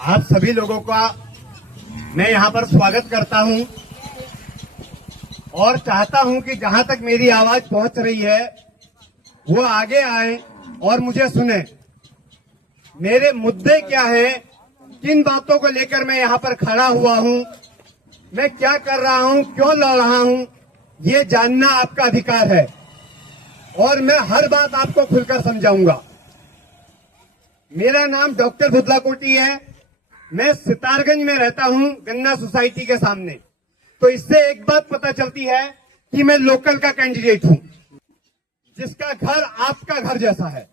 आप सभी लोगों का मैं यहाँ पर स्वागत करता हूँ और चाहता हूँ कि जहाँ तक मेरी आवाज पहुँच रही है वो आगे आए और मुझे सुने। मेरे मुद्दे क्या है, किन बातों को लेकर मैं यहाँ पर खड़ा हुआ हूँ, मैं क्या कर रहा हूँ, क्यों लड़ रहा हूँ, ये जानना आपका अधिकार है और मैं हर बात आपको खुलकर समझाऊंगा। मेरा नाम डॉक्टर भुदलाकोटी है। मैं सितारगंज में रहता हूँ, गन्ना सोसाइटी के सामने। तो इससे एक बात पता चलती है कि मैं लोकल का कैंडिडेट हूँ, जिसका घर आपका घर जैसा है,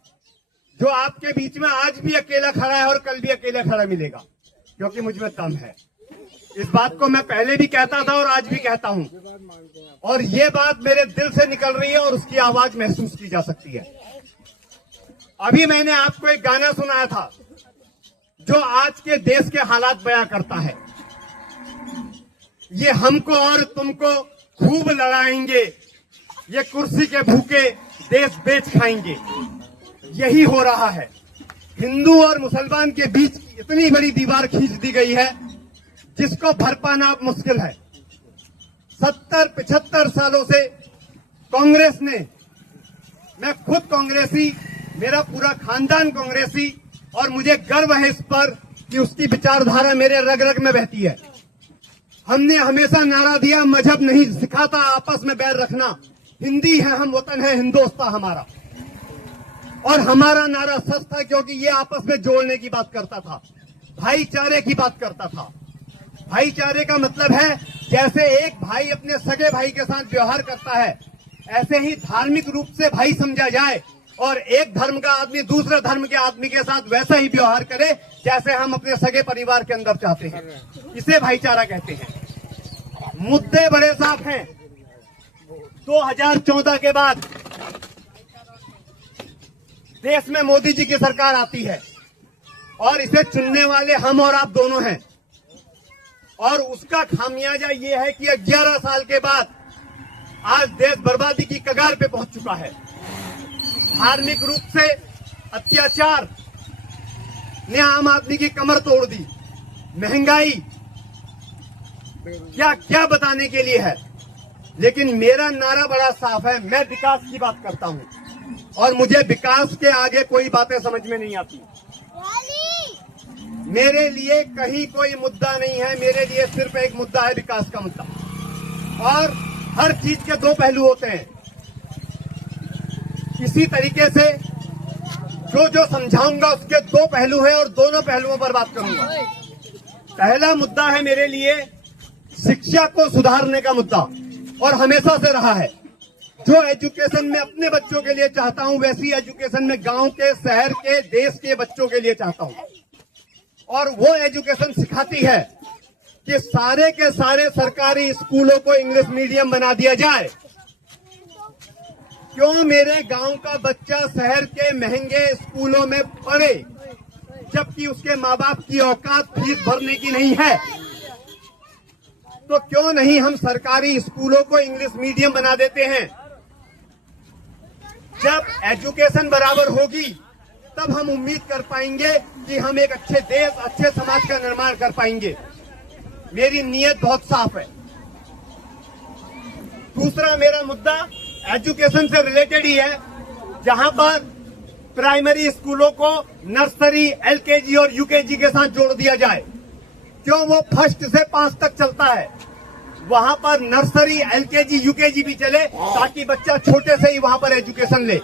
जो आपके बीच में आज भी अकेला खड़ा है और कल भी अकेला खड़ा मिलेगा, क्योंकि मुझ में दम है। इस बात को मैं पहले भी कहता था और आज भी कहता हूँ, और ये बात मेरे दिल से निकल रही है और उसकी आवाज महसूस की जा सकती है। अभी मैंने आपको एक गाना सुनाया था जो आज के देश के हालात बयां करता है। ये हमको और तुमको खूब लड़ाएंगे, ये कुर्सी के भूखे देश बेच खाएंगे। यही हो रहा है। हिंदू और मुसलमान के बीच इतनी बड़ी दीवार खींच दी गई है जिसको भर पाना अब मुश्किल है। 70-75 सालों से कांग्रेस ने, मैं खुद कांग्रेसी, मेरा पूरा खानदान कांग्रेसी, और मुझे गर्व है इस पर कि उसकी विचारधारा मेरे रग रग में बहती है। हमने हमेशा नारा दिया, मजहब नहीं सिखाता आपस में बैर रखना, हिंदी है हम, वतन है हिंदुस्तान हमारा। और हमारा नारा सच था, क्योंकि ये आपस में जोड़ने की बात करता था, भाईचारे की बात करता था। भाईचारे का मतलब है जैसे एक भाई अपने सगे भाई के साथ व्यवहार करता है, ऐसे ही धार्मिक रूप से भाई समझा जाए और एक धर्म का आदमी दूसरे धर्म के आदमी के साथ वैसा ही व्यवहार करे जैसे हम अपने सगे परिवार के अंदर चाहते हैं। इसे भाईचारा कहते हैं। मुद्दे बड़े साफ हैं। 2014 के बाद देश में मोदी जी की सरकार आती है और इसे चुनने वाले हम और आप दोनों हैं, और उसका खामियाजा ये है कि 11 साल के बाद आज देश बर्बादी की कगार पे पहुंच चुका है। धार्मिक रूप से अत्याचार ने आम आदमी की कमर तोड़ दी। महंगाई क्या क्या बताने के लिए है, लेकिन मेरा नारा बड़ा साफ है। मैं विकास की बात करता हूं और मुझे विकास के आगे कोई बातें समझ में नहीं आती। मेरे लिए कहीं कोई मुद्दा नहीं है, मेरे लिए सिर्फ एक मुद्दा है, विकास का मुद्दा। और हर चीज के दो पहलू होते हैं। इसी तरीके से जो समझाऊंगा उसके दो पहलू हैं और दोनों पहलुओं पर बात करूंगा। पहला मुद्दा है मेरे लिए शिक्षा को सुधारने का मुद्दा, और हमेशा से रहा है। जो एजुकेशन में अपने बच्चों के लिए चाहता हूं, वैसी एजुकेशन में गांव के, शहर के, देश के बच्चों के लिए चाहता हूं। और वो एजुकेशन सिखाती है कि सारे के सारे सरकारी स्कूलों को इंग्लिश मीडियम बना दिया जाए। क्यों मेरे गांव का बच्चा शहर के महंगे स्कूलों में पढ़े, जबकि उसके माँ बाप की औकात फीस भरने की नहीं है? तो क्यों नहीं हम सरकारी स्कूलों को इंग्लिश मीडियम बना देते हैं? जब एजुकेशन बराबर होगी तब हम उम्मीद कर पाएंगे कि हम एक अच्छे देश, अच्छे समाज का निर्माण कर पाएंगे। मेरी नीयत बहुत साफ है। दूसरा मेरा मुद्दा एजुकेशन से रिलेटेड ही है, जहां पर प्राइमरी स्कूलों को नर्सरी, एलकेजी और यूकेजी के साथ जोड़ दिया जाए। क्यों वो 1st से 5 तक चलता है, वहां पर नर्सरी, एलकेजी, यूकेजी भी चले, ताकि बच्चा छोटे से ही वहां पर एजुकेशन ले।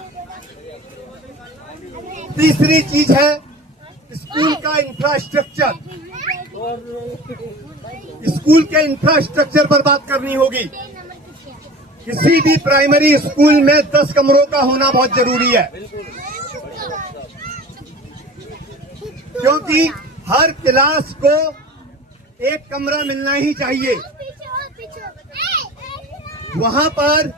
तीसरी चीज है स्कूल का इंफ्रास्ट्रक्चर। स्कूल के इंफ्रास्ट्रक्चर पर बात करनी होगी। किसी भी प्राइमरी स्कूल में 10 कमरों का होना बहुत जरूरी है, क्योंकि हर क्लास को एक कमरा मिलना ही चाहिए। वहां पर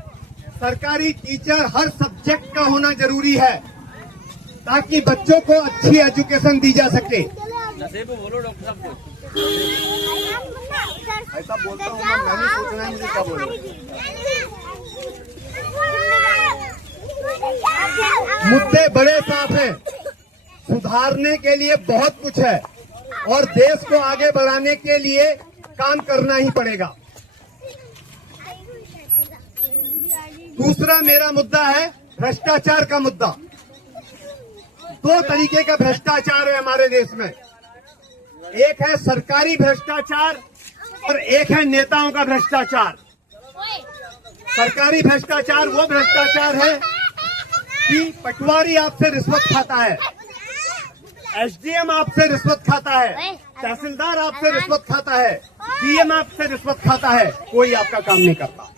सरकारी टीचर हर सब्जेक्ट का होना जरूरी है, ताकि बच्चों को अच्छी एजुकेशन दी जा सके। बोलो डॉक्टर साहब, ऐसा बोलता हूँ मैंने सोचना है मुझे क्या बोलना। मुद्दे बड़े साफ हैं, सुधारने के लिए बहुत कुछ है। और देश को आगे बढ़ाने के लिए काम करना ही पड़ेगा। दूसरा मेरा मुद्दा है भ्रष्टाचार का मुद्दा। दो तरीके का भ्रष्टाचार है हमारे देश में, एक है सरकारी भ्रष्टाचार और एक है नेताओं का भ्रष्टाचार। सरकारी भ्रष्टाचार वो भ्रष्टाचार है कि पटवारी आपसे रिश्वत खाता है, एसडीएम आपसे रिश्वत खाता है, तहसीलदार आपसे रिश्वत खाता है, डीएम आपसे रिश्वत खाता है, कोई आपका काम नहीं करता,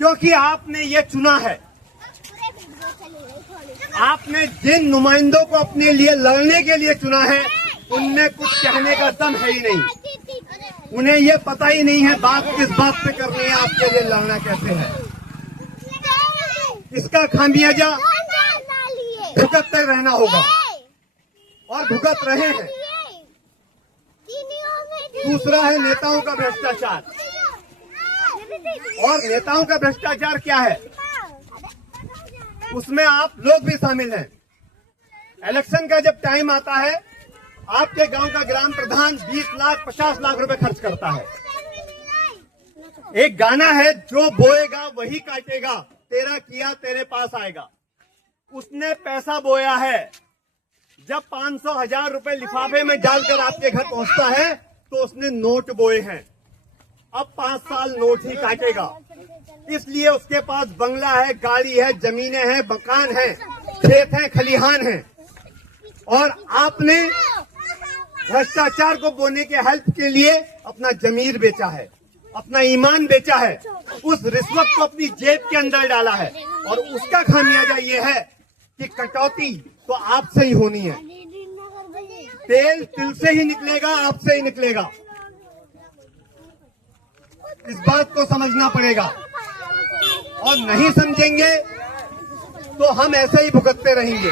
क्योंकि आपने ये चुना है। आपने जिन नुमाइंदों को अपने लिए लड़ने के लिए चुना है, उनमें कुछ कहने का दम है ही नहीं। उन्हें ये पता ही नहीं है बात किस बात पे करनी है, आपके लिए लड़ना कैसे है। इसका खामियाजा भुगतते रहना होगा और भुगत रहे हैं। दूसरा है नेताओं का भ्रष्टाचार। और नेताओं का भ्रष्टाचार क्या है, उसमें आप लोग भी शामिल हैं। इलेक्शन का जब टाइम आता है, आपके गांव का ग्राम प्रधान 20 लाख 50 लाख रुपए खर्च करता है। एक गाना है, जो बोएगा वही काटेगा, तेरा किया तेरे पास आएगा। उसने पैसा बोया है, जब 500,000 रुपए लिफाफे में डालकर आपके घर पहुंचता है तो उसने नोट बोए हैं। अब 5 साल नोट ही काटेगा, इसलिए उसके पास बंगला है, गाड़ी है, जमीनें हैं, मकान है, खेत हैं, खलिहान हैं। और आपने भ्रष्टाचार को बोने के हेल्प के लिए अपना जमीर बेचा है, अपना ईमान बेचा है, उस रिश्वत को अपनी जेब के अंदर डाला है। और उसका खामियाजा ये है कि कटौती तो आपसे ही होनी है। तेल तिल से ही निकलेगा, आपसे ही निकलेगा। इस बात को समझना पड़ेगा, और नहीं समझेंगे तो हम ऐसे ही भुगतते रहेंगे।